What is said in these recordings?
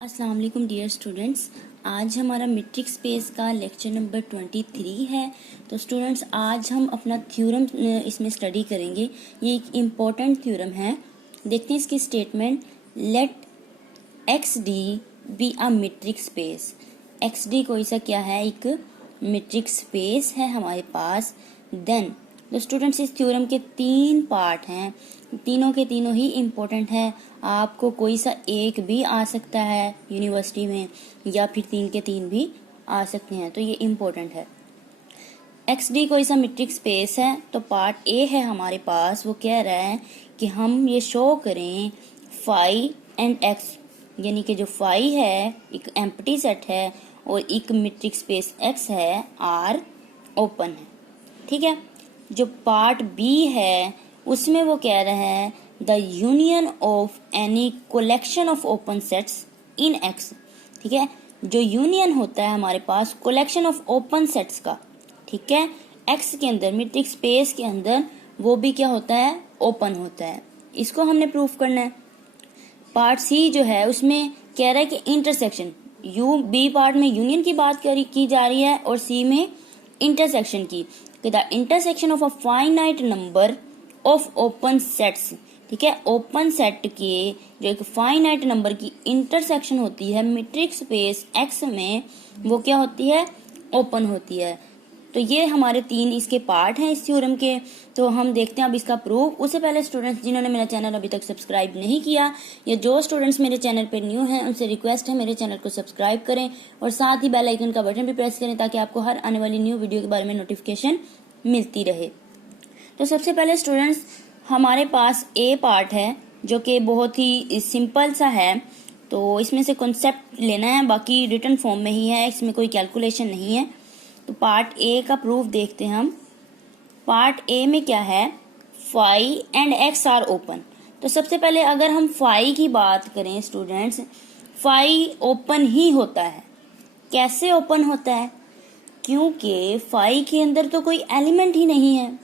अस्सलाम वालेकुम dear students. आज हमारा मीट्रिक स्पेस का लेक्चर नंबर 23 है। तो स्टूडेंट्स आज हम अपना थ्योरम इसमें स्टडी करेंगे। ये एक इम्पोर्टेंट थ्योरम है। देखते हैं इसकी statement. Let X d be a metric space. X d कोई सा क्या है, एक मीट्रिक स्पेस है हमारे पास। देन तो स्टूडेंट्स इस थ्योरम के 3 पार्ट हैं, तीनों के तीनों ही इम्पोर्टेंट है। आपको कोई सा एक भी आ सकता है यूनिवर्सिटी में, या फिर 3 के 3 भी आ सकते हैं, तो ये इम्पोर्टेंट है। एक्स डी कोई सा मीट्रिक स्पेस है, तो पार्ट ए है हमारे पास। वो कह रहा है कि हम ये शो करें फाई एंड एक्स, यानी कि जो फाई है एक एम्प्टी सेट है और एक मीट्रिक स्पेस एक्स है आर ओपन है। ठीक है। जो पार्ट बी है उसमें वो कह रहा है the union of any collection of open sets in x. ठीक है। जो यूनियन होता है हमारे पास कलेक्शन ऑफ ओपन सेट्स का, ठीक है, एक्स के अंदर मीट्रिक स्पेस के अंदर, वो भी क्या होता है, ओपन होता है। इसको हमने प्रूफ करना है। पार्ट सी जो है उसमें कह रहा है कि इंटरसेक्शन, यू बी पार्ट में यूनियन की बात की जा रही है और सी में इंटरसेक्शन की। The intersection of a finite number of open sets. ठीक है। ओपन सेट के जो एक फाइनाइट नंबर की इंटरसेक्शन होती है मीट्रिक स्पेस एक्स में, वो क्या होती है, ओपन होती है। तो ये हमारे 3 इसके पार्ट हैं इस थ्योरम के। तो हम देखते हैं अब इसका प्रूफ। उससे पहले स्टूडेंट्स जिन्होंने मेरा चैनल अभी तक सब्सक्राइब नहीं किया, या जो स्टूडेंट्स मेरे चैनल पर न्यू हैं, उनसे रिक्वेस्ट है मेरे चैनल को सब्सक्राइब करें और साथ ही बेल आइकन का बटन भी प्रेस करें ताकि आपको हर आने वाली न्यू वीडियो के बारे में नोटिफिकेशन मिलती रहे। तो सबसे पहले स्टूडेंट्स हमारे पास ए पार्ट है जो कि बहुत ही सिंपल सा है। तो इसमें से कॉन्सेप्ट लेना है, बाकी रिटन फॉर्म में ही है, इसमें कोई कैलकुलेशन नहीं है। तो पार्ट ए का प्रूफ देखते हैं हम। पार्ट ए में क्या है, phi and X are open. तो सबसे पहले अगर हम फाई की बात करें स्टूडेंट्स, फाई ओपन ही होता है। कैसे ओपन होता है, क्योंकि फाई के अंदर तो कोई एलिमेंट ही नहीं है।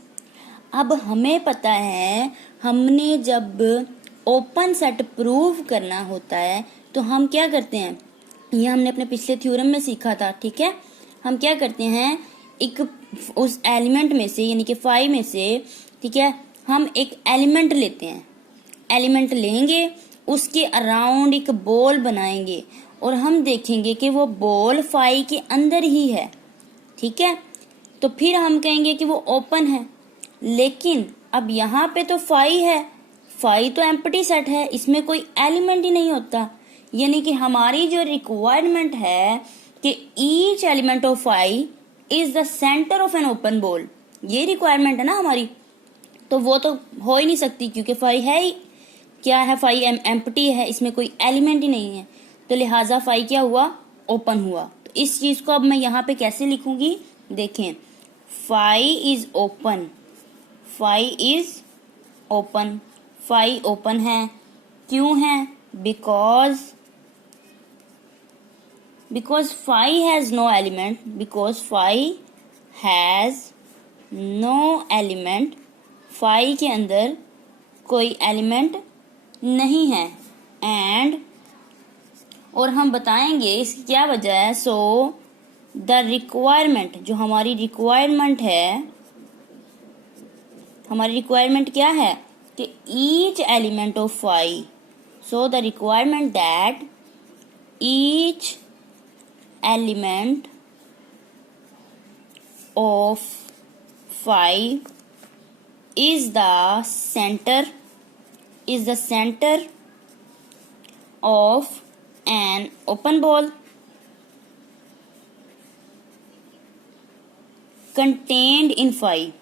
अब हमें पता है, हमने जब ओपन सेट प्रूव करना होता है तो हम क्या करते हैं, ये हमने अपने पिछले थ्योरम में सीखा था। ठीक है। हम क्या करते हैं, एक उस एलिमेंट में से, यानी कि फाई में से, ठीक है, हम एक एलिमेंट लेते हैं। एलिमेंट लेंगे, उसके अराउंड एक बॉल बनाएंगे और हम देखेंगे कि वो बॉल फाई के अंदर ही है। ठीक है। तो फिर हम कहेंगे कि वो ओपन है। लेकिन अब यहाँ पे तो फाई है, फाई तो एम्प्टी सेट है, इसमें कोई एलिमेंट ही नहीं होता। यानी कि हमारी जो रिक्वायरमेंट है कि each element of phi is the centre of an open ball, ये रिक्वायरमेंट है ना हमारी। तो वो तो हो ही नहीं सकती क्योंकि फाई है ही क्या है, फाई एम्प्टी है, इसमें कोई एलिमेंट ही नहीं है। तो लिहाजा फाई क्या हुआ, ओपन हुआ। तो इस चीज को अब मैं यहाँ पे कैसे लिखूंगी, देखें, phi is open, phi is open. Phi open है, क्यों है, because phi has no element, because phi has no element, phi के अंदर कोई एलिमेंट नहीं है। एंड और हम बताएंगे इसकी क्या वजह है। सो द रिक्वायरमेंट, जो हमारी रिक्वायरमेंट है, हमारी रिक्वायरमेंट क्या है कि each element of phi, so the requirement that each element of phi is the center of an open ball contained in phi।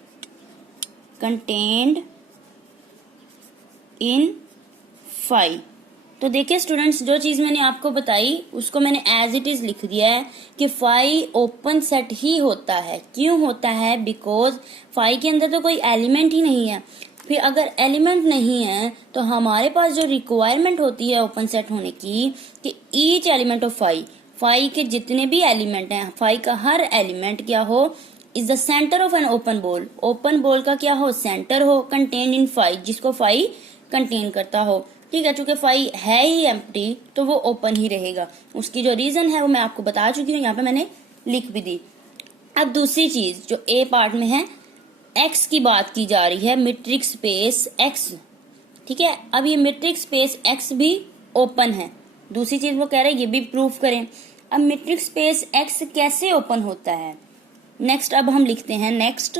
तो देखिए स्टूडेंट्स, जो चीज मैंने आपको बताई उसको मैंने एज इट इज लिख दिया है कि फाई ओपन सेट ही होता है। क्यों होता है, बिकॉज फाई के अंदर तो कोई एलिमेंट ही नहीं है। फिर अगर एलिमेंट नहीं है तो हमारे पास जो रिक्वायरमेंट होती है ओपन सेट होने की कि each element of phi, phi के जितने भी एलिमेंट हैं, फाई का हर एलिमेंट क्या हो, is the centre of an open ball, open ball का क्या हो, सेंटर हो, कंटेन्ड इन फाई, जिसको फाई कंटेन करता हो। ठीक है, चूंकि फाइव है ही एम्प्टी तो वो ओपन ही रहेगा। उसकी जो रीजन है वो मैं आपको बता चुकी हूँ, यहाँ पे मैंने लिख भी दी। अब दूसरी चीज जो ए पार्ट में है, एक्स की बात की जा रही है, मीट्रिक स्पेस एक्स। ठीक है, अब ये मीट्रिक स्पेस एक्स भी ओपन है। दूसरी चीज वो कह रहे हैं ये भी प्रूफ करें। अब मीट्रिक स्पेस एक्स कैसे ओपन होता है, नेक्स्ट अब हम लिखते हैं। नेक्स्ट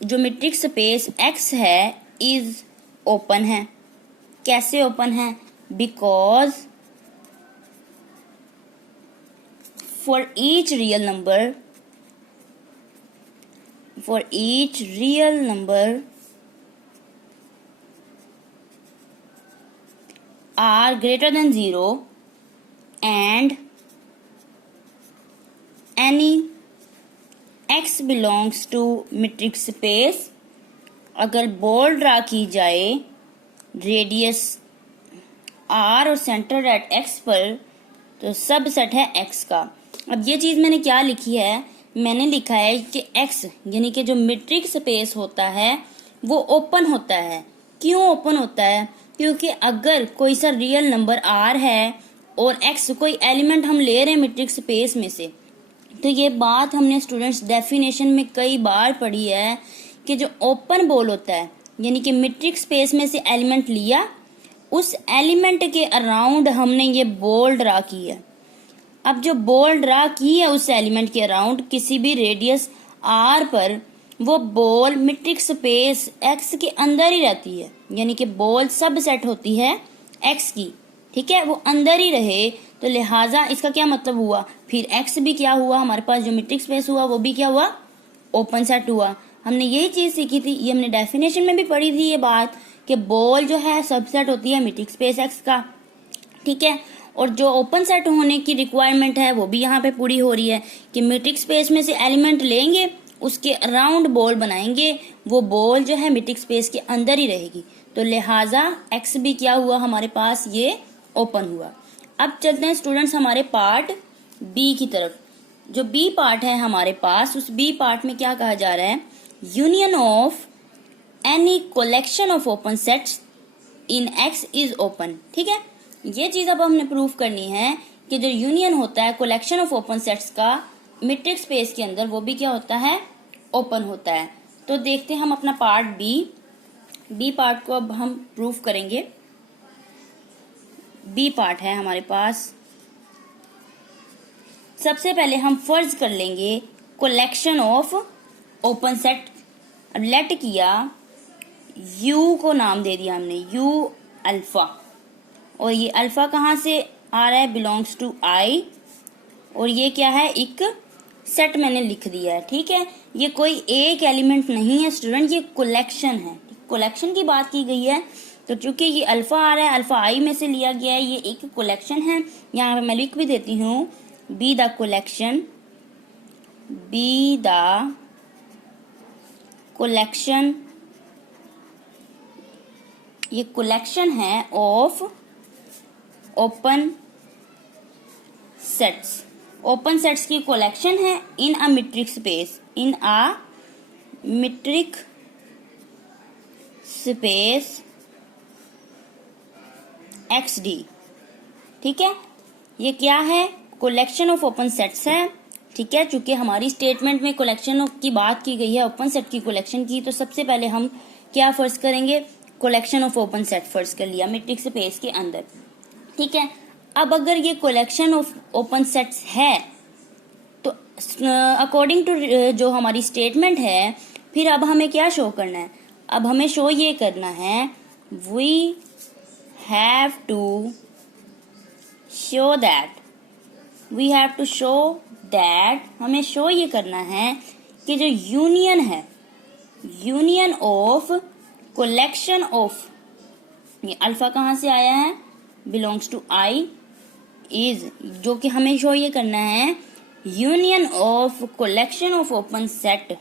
जो मीट्रिक स्पेस एक्स है इज ओपन है। कैसे ओपन है? Because for each real number are greater than 0 and any x belongs to metric space, अगर बॉल ड्रा की जाए रेडियस r और सेंटर एट x पर, तो सबसेट है x का। अब ये चीज मैंने क्या लिखी है, मैंने लिखा है कि x यानी कि जो मीट्रिक स्पेस होता है वो ओपन होता है। क्यों ओपन होता है? क्योंकि अगर कोई सा रियल नंबर r है और x कोई एलिमेंट हम ले रहे हैं मीट्रिक स्पेस में से, तो ये बात हमने स्टूडेंट्स डेफिनेशन में कई बार पढ़ी है कि जो ओपन बॉल होता है यानी कि मीट्रिक स्पेस में से एलिमेंट लिया, उस एलिमेंट के अराउंड हमने ये बॉल ड्रा की है। अब जो बॉल ड्रा की है उस एलिमेंट के अराउंड किसी भी रेडियस r पर, वो बॉल मीट्रिक स्पेस x के अंदर ही रहती है, यानी कि बॉल सबसेट होती है x की। ठीक है, वो अंदर ही रहे, तो लिहाजा इसका क्या मतलब हुआ, फिर x भी क्या हुआ, हमारे पास जो मीट्रिक स्पेस हुआ वो भी क्या हुआ, ओपन सेट हुआ। हमने यही चीज सीखी थी, ये हमने डेफिनेशन में भी पढ़ी थी ये बात कि बॉल जो है सबसेट होती है मीट्रिक स्पेस x का। ठीक है, और जो ओपन सेट होने की रिक्वायरमेंट है वो भी यहाँ पे पूरी हो रही है कि मीट्रिक स्पेस में से एलिमेंट लेंगे, उसके अराउंड बॉल बनाएंगे, वो बॉल जो है मीट्रिक स्पेस के अंदर ही रहेगी, तो लिहाजा x भी क्या हुआ हमारे पास, ये ओपन हुआ। अब चलते हैं स्टूडेंट्स हमारे पार्ट बी की तरफ। जो बी पार्ट है हमारे पास, उस बी पार्ट में क्या कहा जा रहा है, union of any collection of open sets in x is open. ठीक है, ये चीज अब हमने प्रूफ करनी है कि जो यूनियन होता है कलेक्शन ऑफ ओपन सेट्स का मीट्रिक स्पेस के अंदर, वो भी क्या होता है, ओपन होता है। तो देखते हैं हम अपना पार्ट बी पार्ट को अब हम प्रूफ करेंगे। बी पार्ट है हमारे पास। सबसे पहले हम फर्ज कर लेंगे कलेक्शन ऑफ ओपन सेट। अब लेट किया, यू को नाम दे दिया हमने, यू अल्फा, और ये अल्फा कहाँ से आ रहा है, बिलोंग्स टू आई, और ये क्या है, एक सेट मैंने लिख दिया है। ठीक है, ये कोई एक एलिमेंट नहीं है स्टूडेंट, ये कलेक्शन है, कलेक्शन की बात की गई है। तो चूंकि ये अल्फा आ रहा है, अल्फा आई में से लिया गया है, ये एक कलेक्शन है। यहाँ पे मैं लिख भी देती हूँ, be the collection, be the collection, ये कलेक्शन है of open sets. Open sets की कलेक्शन है इन अ मीट्रिक स्पेस, इन अ मीट्रिक स्पेस XD। ठीक है, ये क्या है, कलेक्शन ऑफ ओपन सेट्स है। ठीक है, चूंकि हमारी स्टेटमेंट में कलेक्शन की बात की गई है, ओपन सेट की कलेक्शन की, तो सबसे पहले हम क्या फर्ज करेंगे, कलेक्शन ऑफ ओपन सेट फर्ज कर लिया मीट्रिक स्पेस के अंदर। ठीक है, अब अगर ये कलेक्शन ऑफ ओपन सेट्स है तो अकॉर्डिंग टू जो हमारी स्टेटमेंट है, फिर अब हमें क्या शो करना है, अब हमें शो ये करना है, we have to show that, हमें शो ये करना है कि जो यूनियन है, यूनियन ऑफ कलेक्शन ऑफ, ये अल्फा कहाँ से आया है, बिलोंग्स टू आई, इज, जो कि हमें शो ये करना है, union of collection of open set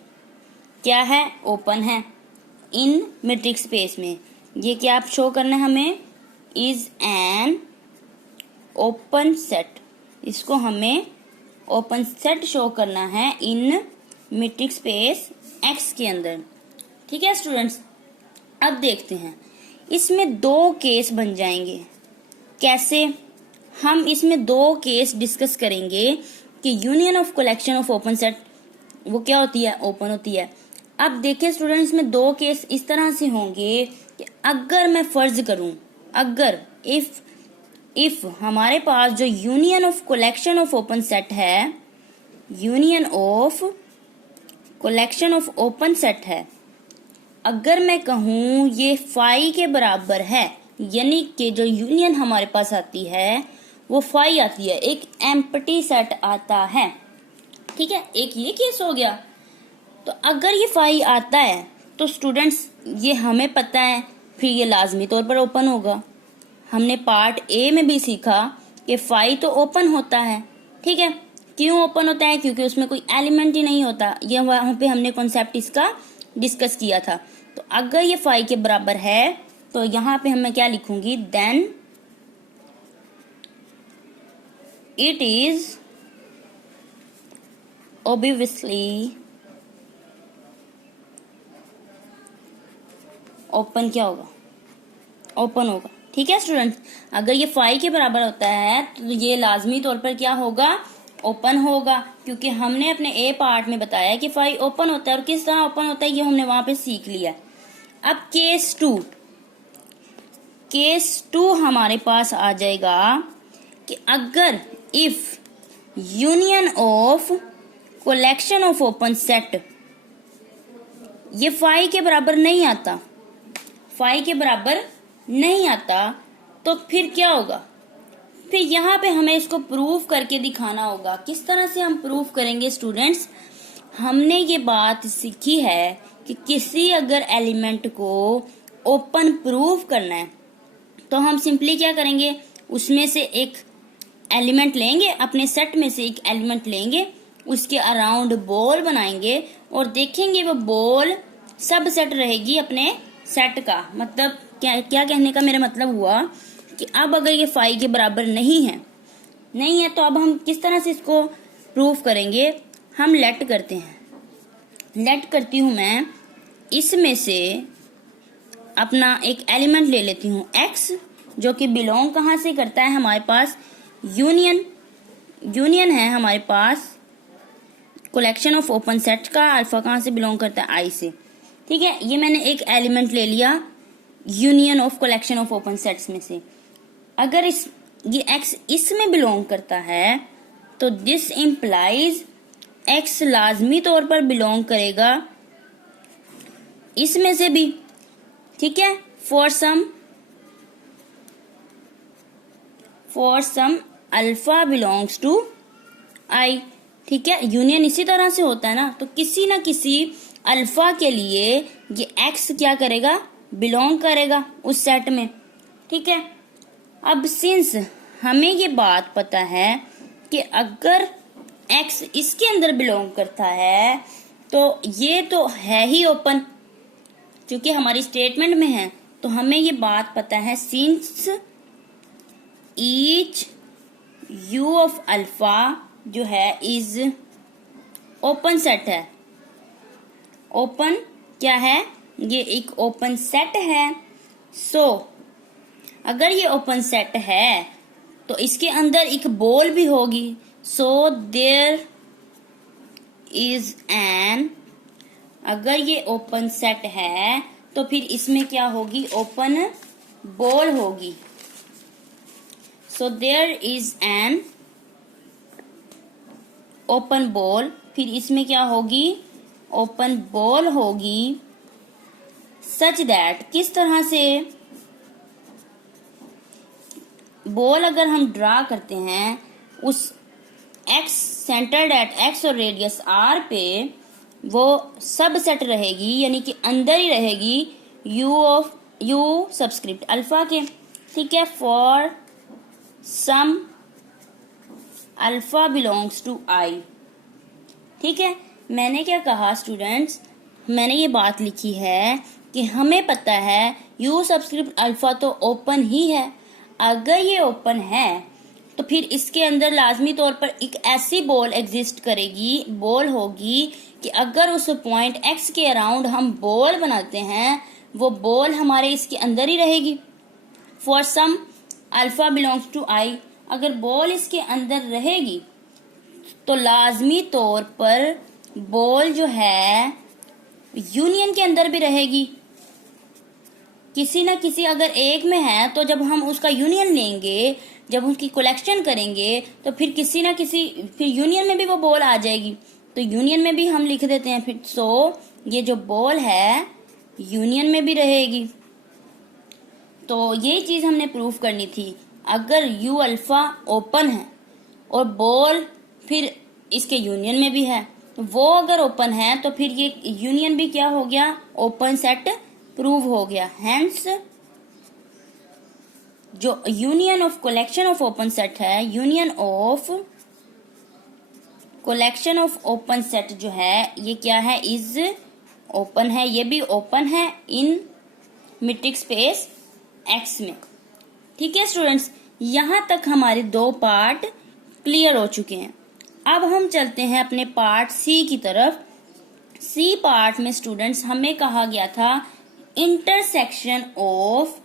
क्या है, ओपन है इन मीट्रिक स्पेस में। ये क्या आप शो करना है हमें, इज एन ओपन सेट, इसको हमें ओपन सेट शो करना है इन मीट्रिक स्पेस एक्स के अंदर। ठीक है स्टूडेंट्स, अब देखते हैं, इसमें दो केस बन जाएंगे। कैसे? हम इसमें दो केस डिस्कस करेंगे कि union of collection of open set वो क्या होती है, ओपन होती है। अब देखिए स्टूडेंट्स, में दो केस इस तरह से होंगे कि अगर मैं फर्ज करूं, अगर इफ हमारे पास जो union of collection of open set है, union of collection of open set है, अगर मैं कहूं ये फाई के बराबर है, यानी कि जो यूनियन हमारे पास आती है वो फाई आती है, एक एम्प्टी सेट आता है। ठीक है, एक ये केस हो गया। तो अगर ये फाई आता है तो स्टूडेंट्स ये हमें पता है, फिर ये लाजमी तौर पर ओपन होगा। हमने पार्ट ए में भी सीखा कि फाई तो ओपन होता है। ठीक है, क्यों ओपन होता है? क्योंकि उसमें कोई एलिमेंट ही नहीं होता। ये वहां पे हमने कॉन्सेप्ट इसका डिस्कस किया था। तो अगर ये फाई के बराबर है तो यहाँ पे मैं क्या लिखूंगी, then it is obviously open. क्या होगा? ओपन होगा। ठीक है स्टूडेंट्स, अगर ये फाई के बराबर होता है तो ये लाजमी तौर पर क्या होगा, ओपन होगा, क्योंकि हमने अपने ए पार्ट में बताया कि फाई ओपन होता है। और किस तरह ओपन होता है ये हमने वहां पे सीख लिया। अब केस टू हमारे पास आ जाएगा कि अगर if union of collection of open set ये फाई के बराबर नहीं आता, फाई के बराबर नहीं आता, तो फिर क्या होगा? फिर यहाँ पे हमें इसको प्रूफ करके दिखाना होगा। किस तरह से हम प्रूफ करेंगे स्टूडेंट्स? हमने ये बात सीखी है कि किसी अगर एलिमेंट को ओपन प्रूफ करना है तो हम सिंपली क्या करेंगे, उसमें से एक एलिमेंट लेंगे, अपने सेट में से एक एलिमेंट लेंगे, उसके अराउंड बॉल बनाएंगे और देखेंगे वो बॉल सब सेट रहेगी अपने सेट का। मतलब क्या कहने का मेरा मतलब हुआ कि अब अगर ये फाई के बराबर नहीं है तो अब हम किस तरह से इसको प्रूफ करेंगे? हम लेट करते हैं, लेट करती हूं मैं, इसमें से अपना एक एलिमेंट ले लेती हूँ x, जो कि बिलोंग कहाँ से करता है, हमारे पास यूनियन है हमारे पास कलेक्शन ऑफ ओपन सेट का। अल्फा कहाँ से बिलोंग करता है, आई से। ठीक है, ये मैंने एक एलिमेंट ले लिया union of collection of open sets में से। अगर ये x इसमें बिलोंग करता है तो दिस इम्प्लाइज x लाजमी तौर पर बिलोंग करेगा इसमें से भी। ठीक है, for some alpha belongs to I. ठीक है, यूनियन इसी तरह से होता है ना, तो किसी ना किसी अल्फा के लिए ये x क्या करेगा, बिलोंग करेगा उस सेट में। ठीक है, अब सिंस हमें ये बात पता है कि अगर x इसके अंदर बिलोंग करता है तो ये तो है ही ओपन, क्योंकि हमारी स्टेटमेंट में है, तो हमें ये बात पता है since each u of alpha जो है इज ओपन सेट है। ओपन क्या है, ये एक ओपन सेट है। सो अगर ये ओपन सेट है तो इसके अंदर एक बॉल भी होगी। सो देयर इज एन, अगर ये ओपन सेट है तो फिर इसमें क्या होगी, ओपन बॉल होगी। So there is an open ball, फिर इसमें क्या होगी, ओपन बॉल होगी। सच दैट, किस तरह से बॉल अगर हम ड्रा करते हैं उस x सेंटर्ड एट x और रेडियस r पे वो सब सेट रहेगी, यानी कि अंदर ही रहेगी u सबस्क्रिप्ट अल्फा के। ठीक है, for some alpha belongs to i। ठीक है, मैंने क्या कहा स्टूडेंट्स, मैंने ये बात लिखी है कि हमें पता है u सबस्क्रिप्ट अल्फा तो ओपन ही है। अगर ये ओपन है तो फिर इसके अंदर लाजमी तौर पर एक ऐसी बॉल एग्जिस्ट करेगी, बॉल होगी कि अगर उस पॉइंट x के अराउंड हम बॉल बनाते हैं वो बॉल हमारे इसके अंदर ही रहेगी। For some alpha belongs to I, अगर बॉल इसके अंदर रहेगी तो लाजमी तौर पर बॉल जो है यूनियन के अंदर भी रहेगी। किसी ना किसी अगर एक में है तो जब हम उसका यूनियन लेंगे, जब उसकी कलेक्शन करेंगे तो फिर किसी ना किसी फिर यूनियन में भी वो बॉल आ जाएगी। तो यूनियन में भी हम लिख देते हैं फिर। सो ये जो बॉल है यूनियन में भी रहेगी। तो ये चीज हमने प्रूफ करनी थी। अगर यू अल्फा ओपन है और बॉल फिर इसके यूनियन में भी है, तो वो अगर ओपन है तो फिर ये यूनियन भी क्या हो गया, ओपन सेट प्रूव हो गया। हेंस जो union of collection of open set है, union of collection of open set जो है ये क्या है, इज ओपन है। ये भी ओपन है इन मीट्रिक स्पेस एक्स में। ठीक है स्टूडेंट्स, यहां तक हमारे 2 पार्ट क्लियर हो चुके हैं। अब हम चलते हैं अपने पार्ट सी की तरफ। सी पार्ट में स्टूडेंट्स हमें कहा गया था intersection of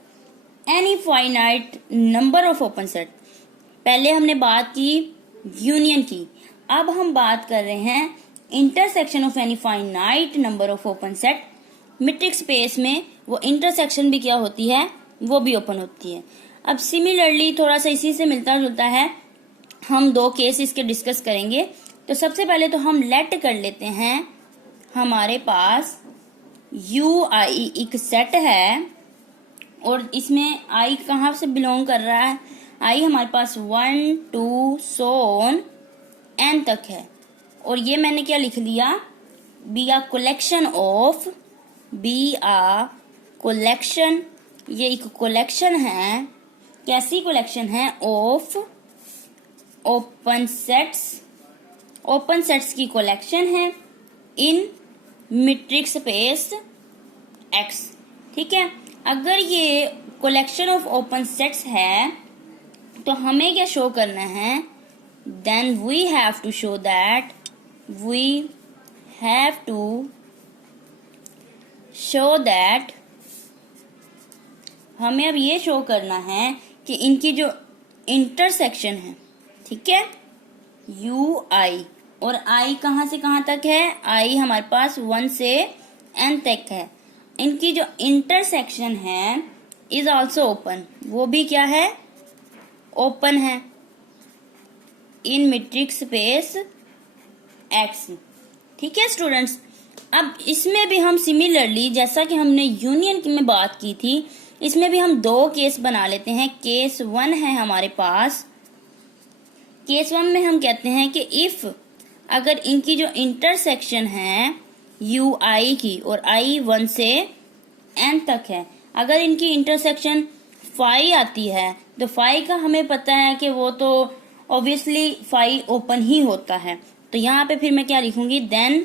any finite number of open set. पहले हमने बात की यूनियन की, अब हम बात कर रहे हैं intersection of any finite number of open set. Metric space में वो इंटरसेक्शन भी क्या होती है, वो भी ओपन होती है। अब सिमिलरली थोड़ा सा इसी से मिलता जुलता है, हम 2 केस इसके डिस्कस करेंगे। तो सबसे पहले तो हम लेट कर लेते हैं, हमारे पास यू आई एक सेट है और इसमें आई कहाँ से बिलोंग कर रहा है, आई हमारे पास 1 2 सो ऑन एन तक है। और ये मैंने क्या लिख लिया, be a collection of, be a collection, ये एक कलेक्शन है। कैसी कलेक्शन है, of open sets, open sets की कलेक्शन है इन मीट्रिक स्पेस एक्स। ठीक है, अगर ये कलेक्शन ऑफ ओपन सेट्स है तो हमें क्या शो करना है, then we have to show that, we have to show that, हमें अब ये शो करना है कि इनकी जो इंटरसेक्शन है, ठीक है, यू आई और आई कहाँ से कहाँ तक है, आई हमारे पास 1 से n तक है। इनकी जो इंटरसेक्शन है इज ऑल्सो ओपन, वो भी क्या है, ओपन है इन मीट्रिक स्पेस एक्स। ठीक है स्टूडेंट्स, अब इसमें भी हम सिमिलरली जैसा कि हमने यूनियन की में बात की थी, इसमें भी हम 2 केस बना लेते हैं। केस 1 है हमारे पास, केस 1 में हम कहते हैं कि इफ अगर इनकी जो इंटरसेक्शन है यू आई की और आई 1 से n तक है, अगर इनकी इंटरसेक्शन फाई आती है तो फाई का हमें पता है कि वो तो ऑब्वियसली फाई ओपन ही होता है। तो यहाँ पे फिर मैं क्या लिखूंगी, then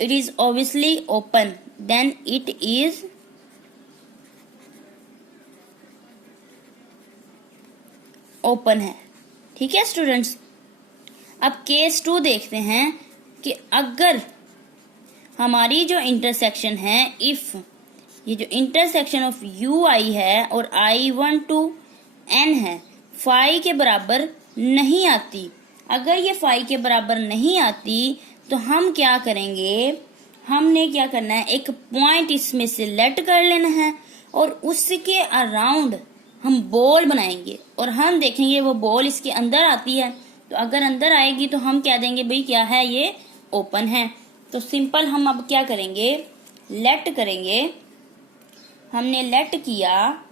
it is obviously open, then it is open है। ठीक है स्टूडेंट्स, अब केस 2 देखते हैं कि अगर हमारी जो इंटरसेक्शन है, इफ ये जो इंटरसेक्शन ऑफ यू आई है और आई 1 to n है, फाई के बराबर नहीं आती। अगर ये फाई के बराबर नहीं आती तो हम क्या करेंगे, हमने क्या करना है, एक पॉइंट इसमें सिलेक्ट कर लेना है और उसके अराउंड हम बॉल बनाएंगे और हम देखेंगे वो बॉल इसके अंदर आती है। तो अगर अंदर आएगी तो हम क्या देंगे, भाई क्या है, ये ओपन है। तो सिंपल हम अब क्या करेंगे, लेट करेंगे। हमने लेट किया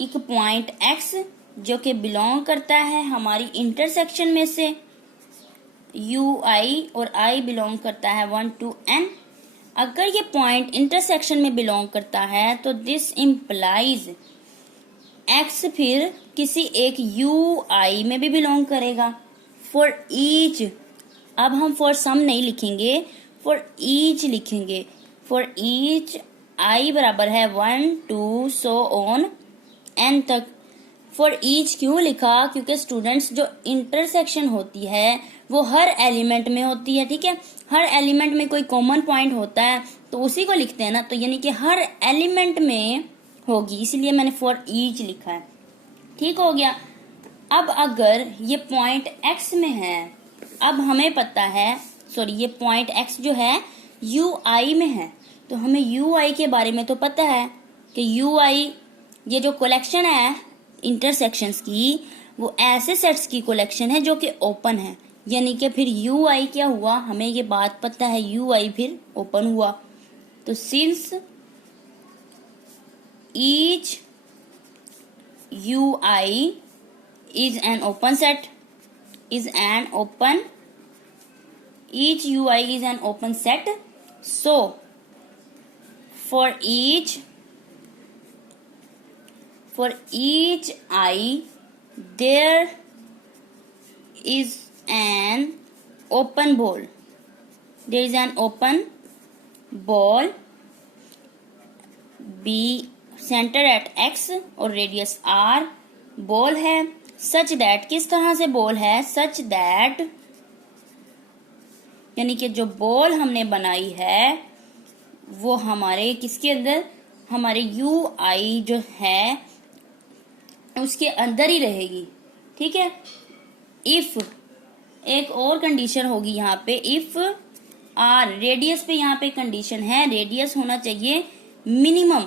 एक पॉइंट x जो कि बिलोंग करता है हमारी इंटरसेक्शन में से, यू आई और आई बिलोंग करता है 1 to n। अगर ये पॉइंट इंटरसेक्शन में बिलोंग करता है तो दिस इम्प्लाइज x फिर किसी एक यू आई में भी बिलोंग करेगा। फॉर ईच, अब हम फॉर सम नहीं लिखेंगे, फॉर ईच लिखेंगे। फॉर ईच आई बराबर है 1 2 सो ऑन n तक। फॉर ईच क्यों लिखा, क्योंकि स्टूडेंट्स जो इंटरसेक्शन होती है वो हर एलिमेंट में होती है। ठीक है, हर एलिमेंट में कोई कॉमन पॉइंट होता है, तो उसी को लिखते हैं ना, तो यानी कि हर एलिमेंट में होगी, इसलिए मैंने फॉर ईच लिखा है। ठीक हो गया। अब अगर ये पॉइंट एक्स में है, अब हमें पता है, सॉरी ये पॉइंट एक्स जो है यू आई में है, तो हमें यू आई के बारे में तो पता है कि यू आई ये जो कलेक्शन है इंटरसेक्शंस की, वो ऐसे सेट्स की कलेक्शन है जो कि ओपन है, यानी कि फिर यू आई क्या हुआ, हमें ये बात पता है, यू आई फिर ओपन हुआ। तो since each you I is an open set, is an open, each UI is an open set, so for each I there is an open ball, there is an open ball be center at x और radius r, ball है such that, किस तरह से ball है, such that यानी कि जो ball हमने बनाई है वो हमारे किसके अंदर, हमारे यू आई जो है उसके अंदर ही रहेगी। ठीक है। इफ एक और कंडीशन होगी यहाँ पे, इफ आर रेडियस पे यहाँ पे कंडीशन है, रेडियस होना चाहिए मिनिमम,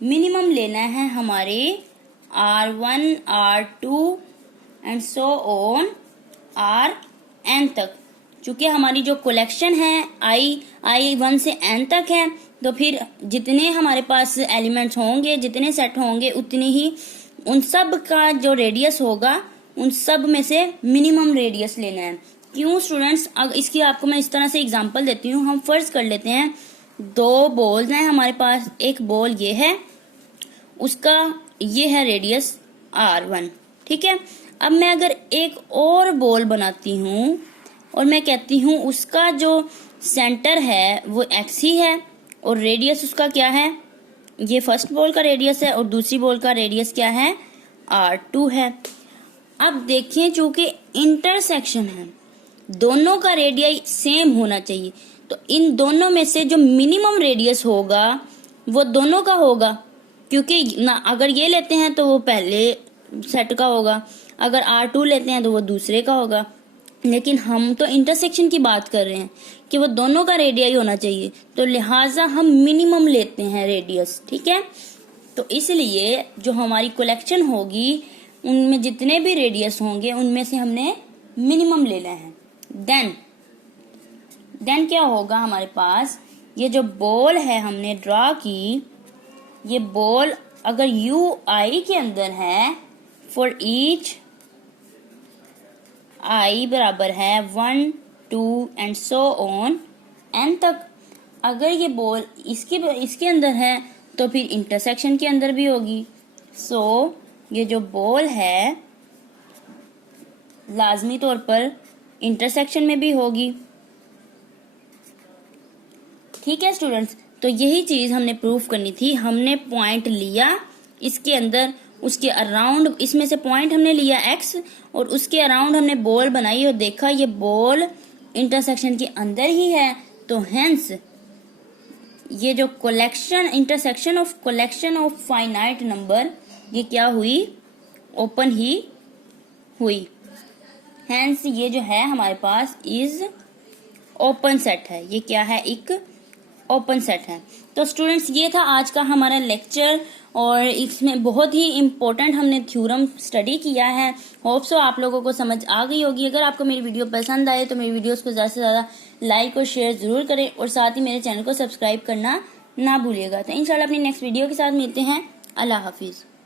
मिनिमम लेना है हमारे R1 R2 and so on Rn तक। चूंकि हमारी जो कलेक्शन है I1 से n तक है, तो फिर जितने हमारे पास एलिमेंट्स होंगे, जितने सेट होंगे, उतने ही उन सब का जो रेडियस होगा उन सब में से मिनिमम रेडियस लेना है। क्यों स्टूडेंट्स, इसकी आपको मैं इस तरह से एग्जांपल देती हूँ। हम फर्ज कर लेते हैं दो बॉल्स हैं हमारे पास, एक बॉल ये है, उसका ये है रेडियस R1। ठीक है। अब मैं अगर एक और बॉल बनाती हूँ और मैं कहती हूँ उसका जो सेंटर है वो x ही है और रेडियस उसका क्या है, ये फर्स्ट बॉल का रेडियस है और दूसरी बॉल का रेडियस क्या है, R2 है। अब देखिए चूंकि इंटरसेक्शन है, दोनों का रेडियस सेम होना चाहिए, तो इन दोनों में से जो मिनिमम रेडियस होगा वो दोनों का होगा, क्योंकि ना अगर ये लेते हैं तो वो पहले सेट का होगा, अगर R2 लेते हैं तो वो दूसरे का होगा। लेकिन हम तो इंटरसेक्शन की बात कर रहे हैं कि वो दोनों का रेडियस होना चाहिए, तो लिहाजा हम मिनिमम लेते हैं रेडियस। ठीक है। तो इसलिए जो हमारी कलेक्शन होगी उनमें जितने भी रेडियस होंगे उनमें से हमने मिनिमम लेना है। देन क्या होगा हमारे पास, ये जो बॉल है हमने ड्रॉ की, ये बॉल अगर यू आई के अंदर है, फॉर ईच आई बराबर है 1 2 एंड सो ऑन n तक, अगर ये बॉल इसके अंदर है तो फिर इंटरसेक्शन के अंदर भी होगी। सो ये जो बॉल है लाजमी तौर पर इंटरसेक्शन में भी होगी। ठीक है स्टूडेंट्स, तो यही चीज हमने प्रूफ करनी थी। हमने पॉइंट लिया इसके अंदर, उसके अराउंड, इसमें से पॉइंट हमने लिया x और उसके अराउंड हमने बॉल बनाई और देखा ये बॉल इंटरसेक्शन के अंदर ही है, तो हेंस ये जो collection, intersection of collection of finite number, ये क्या हुई, ओपन ही हुई। हेंस ये जो है हमारे पास इज ओपन सेट है, ये क्या है, एक ओपन सेट है। तो स्टूडेंट्स ये था आज का हमारा लेक्चर और इसमें बहुत ही इम्पोर्टेंट हमने थ्योरम स्टडी किया है। होप सो आप लोगों को समझ आ गई होगी। अगर आपको मेरी वीडियो पसंद आए तो मेरी वीडियोस को ज़्यादा से ज़्यादा लाइक और शेयर ज़रूर करें और साथ ही मेरे चैनल को सब्सक्राइब करना ना भूलिएगा। तो इंशाल्लाह अपनी नेक्स्ट वीडियो के साथ मिलते हैं। अल्लाह हाफिज़।